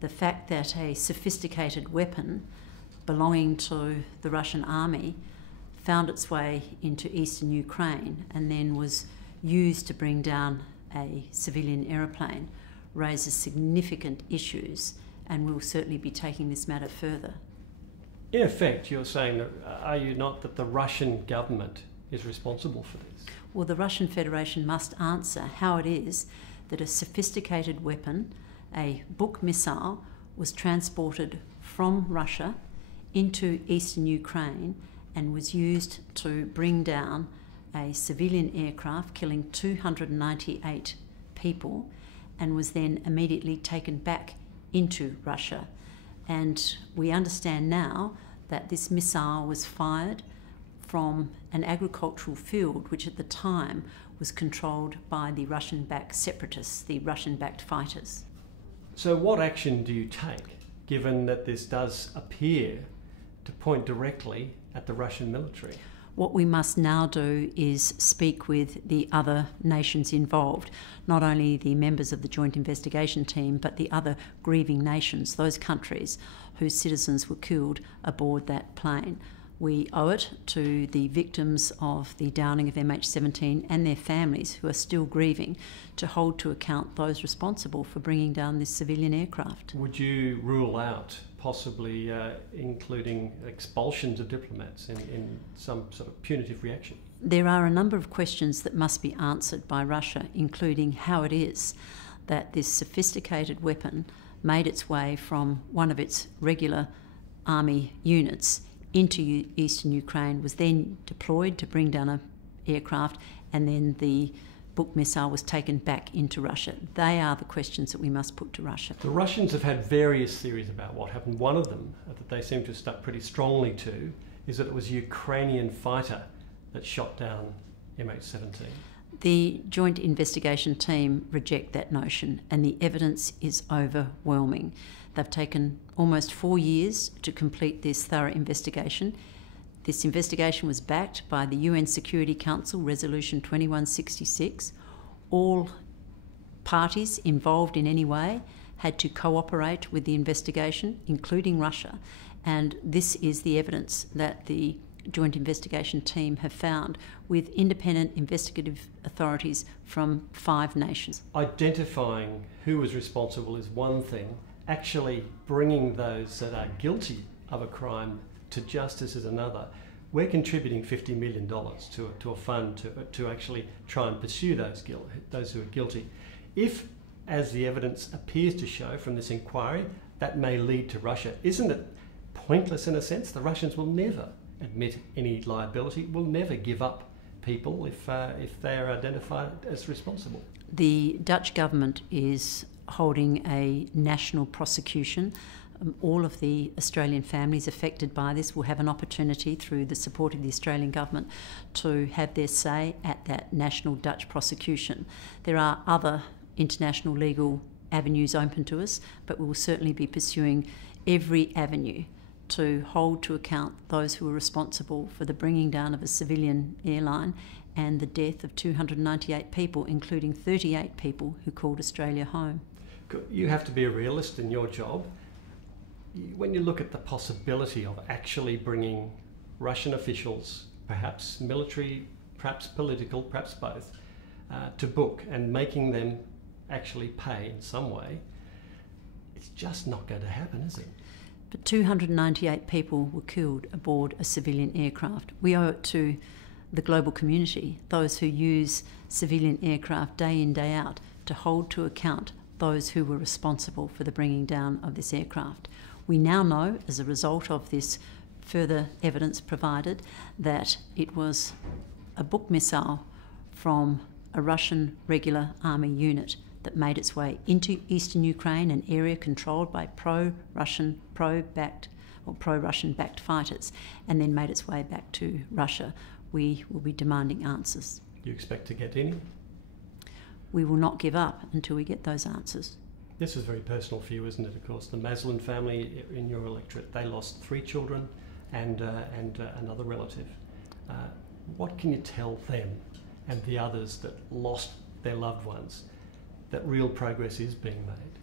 the fact that a sophisticated weapon belonging to the Russian army found its way into eastern Ukraine and then was used to bring down a civilian aeroplane raises significant issues, and we'll certainly be taking this matter further. In effect, you're saying, that, are you not, that the Russian government is responsible for this? Well, the Russian Federation must answer how it is that a sophisticated weapon, a Buk missile, was transported from Russia into eastern Ukraine and was used to bring down a civilian aircraft, killing 298 people, and was then immediately taken back into Russia. And we understand now that this missile was fired from an agricultural field which at the time was controlled by the Russian-backed separatists, the Russian-backed fighters. So what action do you take, given that this does appear to point directly at the Russian military? What we must now do is speak with the other nations involved, not only the members of the Joint Investigation Team, but the other grieving nations, those countries whose citizens were killed aboard that plane. We owe it to the victims of the downing of MH17 and their families who are still grieving to hold to account those responsible for bringing down this civilian aircraft. Would you rule out possibly including expulsions of diplomats in some sort of punitive reaction? There are a number of questions that must be answered by Russia, including how it is that this sophisticated weapon made its way from one of its regular army units into eastern Ukraine, was then deployed to bring down an aircraft, and then the Buk missile was taken back into Russia. They are the questions that we must put to Russia. The Russians have had various theories about what happened. One of them that they seem to have stuck pretty strongly to is that it was a Ukrainian fighter that shot down MH17. The Joint Investigation Team reject that notion, and the evidence is overwhelming. They've taken almost 4 years to complete this thorough investigation. This investigation was backed by the UN Security Council Resolution 2166. All parties involved in any way had to cooperate with the investigation, including Russia, and this is the evidence that the Joint Investigation Team have found with independent investigative authorities from 5 nations. Identifying who was responsible is one thing. Actually bringing those that are guilty of a crime to justice is another. We're contributing $50 million to a fund to actually try and pursue those who are guilty. If, as the evidence appears to show from this inquiry, that may lead to Russia, isn't it pointless in a sense? The Russians will never admit any liability, will never give up people if they are identified as responsible. The Dutch government is holding a national prosecution. All of the Australian families affected by this will have an opportunity, through the support of the Australian government, to have their say at that national Dutch prosecution. There are other international legal avenues open to us, but we will certainly be pursuing every avenue to hold to account those who were responsible for the bringing down of a civilian airline and the death of 298 people, including 38 people who called Australia home. You have to be a realist in your job. When you look at the possibility of actually bringing Russian officials, perhaps military, perhaps political, perhaps both, to book and making them actually pay in some way, it's just not going to happen, is it? But 298 people were killed aboard a civilian aircraft. We owe it to the global community, those who use civilian aircraft day in, day out, to hold to account those who were responsible for the bringing down of this aircraft. We now know, as a result of this further evidence provided, that it was a Buk missile from a Russian regular army unit that made its way into eastern Ukraine, an area controlled by pro-Russian, pro-Russian-backed fighters, and then made its way back to Russia. We will be demanding answers. Do you expect to get any? We will not give up until we get those answers. This is very personal for you, isn't it? Of course, the Maslin family in your electorate, they lost 3 children and another relative. What can you tell them and the others that lost their loved ones that real progress is being made?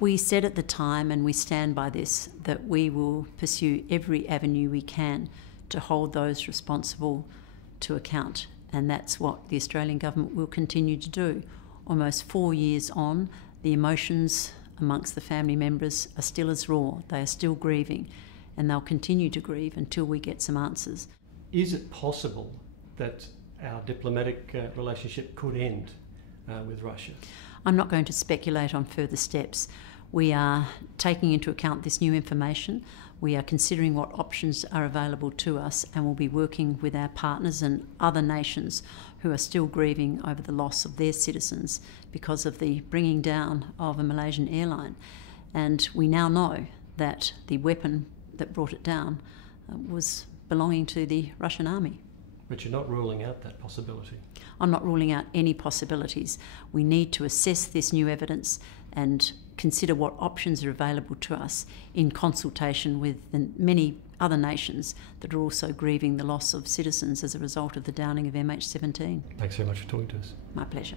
We said at the time, and we stand by this, that we will pursue every avenue we can to hold those responsible to account, and that's what the Australian government will continue to do. Almost 4 years on, the emotions amongst the family members are still as raw. They are still grieving, and they'll continue to grieve until we get some answers. Is it possible that our diplomatic relationship could end with Russia? I'm not going to speculate on further steps. We are taking into account this new information. We are considering what options are available to us, and we'll be working with our partners and other nations who are still grieving over the loss of their citizens because of the bringing down of a Malaysian airline. And we now know that the weapon that brought it down was belonging to the Russian army. But you're not ruling out that possibility? I'm not ruling out any possibilities. We need to assess this new evidence and consider what options are available to us in consultation with the many other nations that are also grieving the loss of citizens as a result of the downing of MH17. Thanks very much for talking to us. My pleasure.